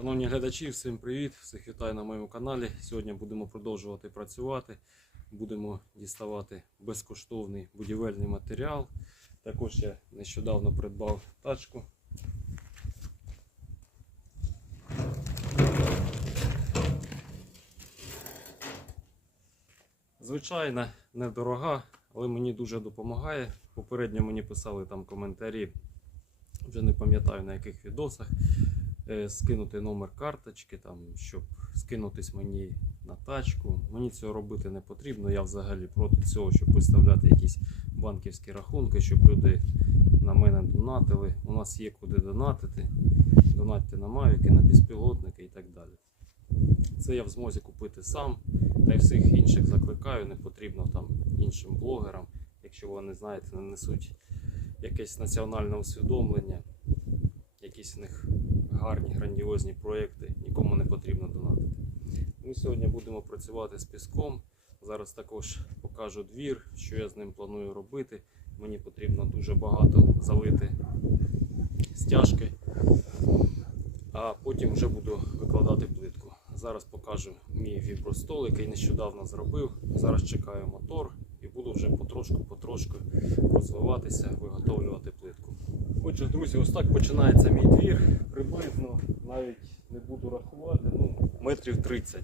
Шановні глядачі, всім привіт! Всіх вітаю на моєму каналі. Сьогодні будемо продовжувати працювати. Будемо діставати безкоштовний будівельний матеріал. Також я нещодавно придбав тачку. Звичайно, недорога, але мені дуже допомагає. Попередньо мені писали там коментарі, вже не пам'ятаю на яких відосах скинути номер карточки, там, щоб скинутись мені на тачку. Мені цього робити не потрібно. Я взагалі проти цього, щоб виставляти якісь банківські рахунки, щоб люди на мене донатили. У нас є куди донатити. Донатьте на мавіки, на безпілотники і так далі. Це я в змозі купити сам. Та й всіх інших закликаю, не потрібно там іншим блогерам, якщо вони знаєте, не несуть якесь національне усвідомлення, якісь в них гарні, грандіозні проекти, нікому не потрібно донатити. Ми сьогодні будемо працювати з піском. Зараз також покажу двір, що я з ним планую робити. Мені потрібно дуже багато залити стяжки, а потім вже буду викладати плитку. Зараз покажу мій вібростол, який нещодавно зробив. Зараз чекаю мотор і буду вже потрошку-потрошку розвиватися, виготовлювати плитку. Отже, друзі, ось так починається мій двір. Приблизно навіть не буду рахувати, ну, метрів 30.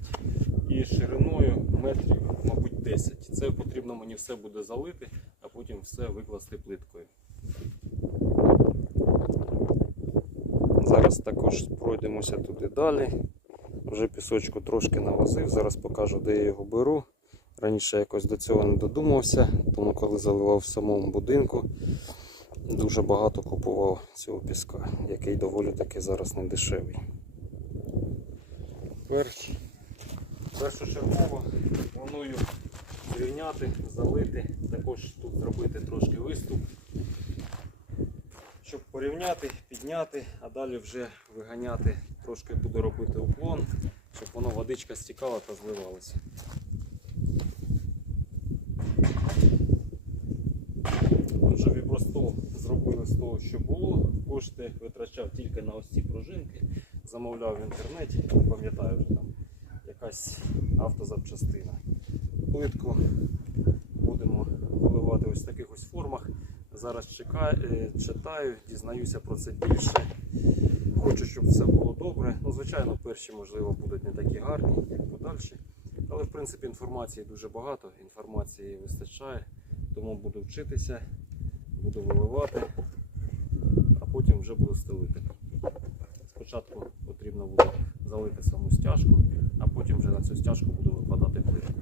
І шириною метрів, мабуть, 10. Це потрібно мені все буде залити, а потім все викласти плиткою. Зараз також пройдемося туди далі. Вже пісочку трошки навозив, зараз покажу, де я його беру. Раніше якось до цього не додумався, тому коли заливав в самому будинку, дуже багато купував цього піска, який доволі таки зараз не дешевий. Перш, першочергово планую зрівняти, залити, також тут зробити трошки виступ, щоб порівняти, підняти, а далі вже виганяти, трошки буду робити уклон, щоб воно водичка стікала та зливалася. Отже, вібростол зробили з того, що було. Кошти витрачав тільки на ось ці пружинки. Замовляв в інтернеті, не пам'ятаю вже там якась автозапчастина. Плитку будемо виливати ось в таких ось формах. Зараз чекаю, е, читаю, дізнаюся про це більше. Хочу, щоб все було добре. Ну, звичайно, перші, можливо, будуть не такі гарні, як подальші. Але в принципі інформації дуже багато, інформації вистачає, тому буду вчитися, буду виливати, а потім вже буду стелити. Спочатку потрібно буде залити саму стяжку, а потім вже на цю стяжку буду викладати плитку.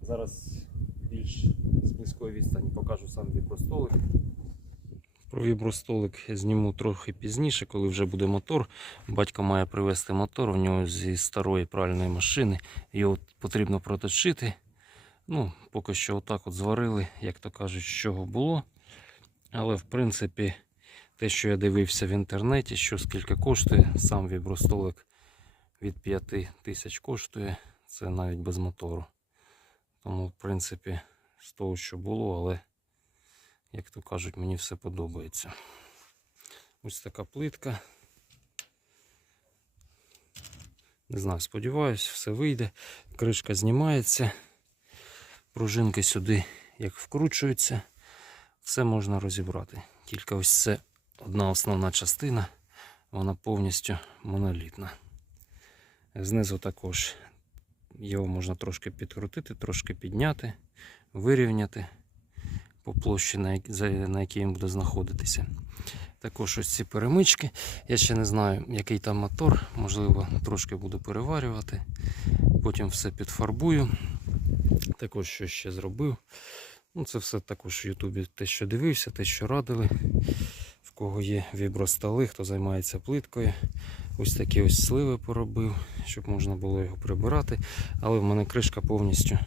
Зараз більш з близької відстані покажу сам вібростолик. Про вібростолик зніму трохи пізніше, коли вже буде мотор. Батько має привезти мотор у нього зі старої пральної машини. Його потрібно проточити. Ну, поки що отак от зварили, як то кажуть, з чого було. Але в принципі, те, що я дивився в інтернеті, що скільки коштує, сам вібростолик від 5 тисяч коштує, це навіть без мотору. Тому, в принципі, з того, що було, але, як то кажуть, мені все подобається. Ось така плитка. Не знаю, сподіваюсь, все вийде. Кришка знімається. Пружинки сюди як вкручуються. Все можна розібрати. Тільки ось це одна основна частина, вона повністю монолітна. Знизу також його можна трошки підкрутити, трошки підняти, вирівняти по площі, на якій він буде знаходитися. Також ось ці перемички. Я ще не знаю, який там мотор, можливо, трошки буду переварювати. Потім все підфарбую. Також що ще зробив. Ну, це все також в Ютубі те, що дивився, те, що радили. В кого є вібростоли, хто займається плиткою. Ось такі ось сливи поробив, щоб можна було його прибирати. Але в мене кришка повністю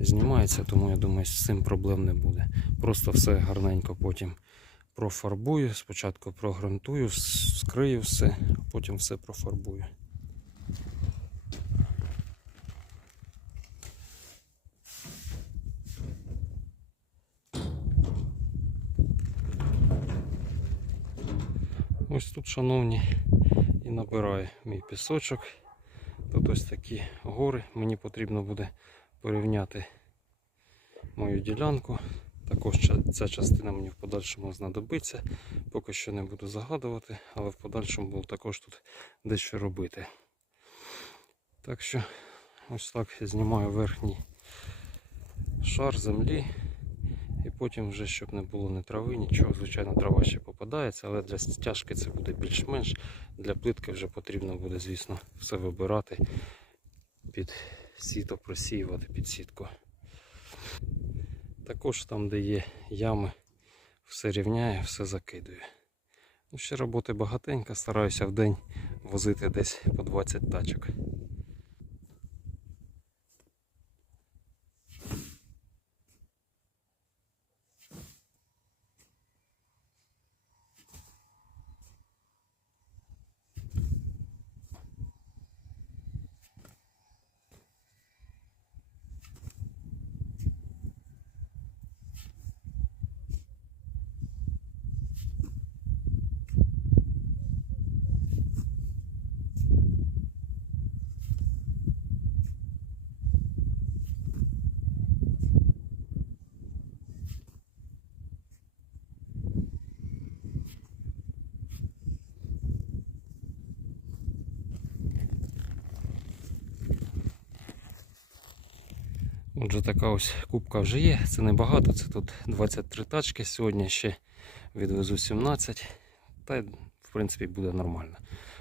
знімається, тому я думаю, з цим проблем не буде. Просто все гарненько потім профарбую. Спочатку прогрунтую, скрию все, а потім все профарбую. Ось тут, шановні, І набираю мій пісочок. Тут ось такі гори. Мені потрібно буде порівняти мою ділянку. Також ця частина мені в подальшому знадобиться. Поки що не буду загадувати, але в подальшому буду також тут дещо робити. Так що ось так знімаю верхній шар землі. І потім вже, щоб не було ні трави, нічого. Звичайно, трава ще попадається, але для стяжки це буде більш-менш. Для плитки вже потрібно буде, звісно, все вибирати під сіто, просіювати під сітку. Також там, де є ями, все рівняю, все закидую. Ну, ще роботи багатенько, стараюся в день возити десь по 20 тачок. Отже, така ось кубка вже є. Це небагато, це тут 23 тачки. Сьогодні ще відвезу 17. Та в принципі буде нормально.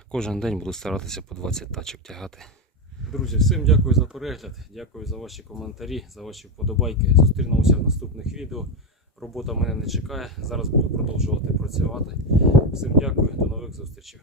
Кожен день буду старатися по 20 тачок тягати. Друзі, всім дякую за перегляд, дякую за ваші коментарі, за ваші вподобайки. Зустрінемося в наступних відео. Робота мене не чекає. Зараз буду продовжувати працювати. Всім дякую, до нових зустрічей.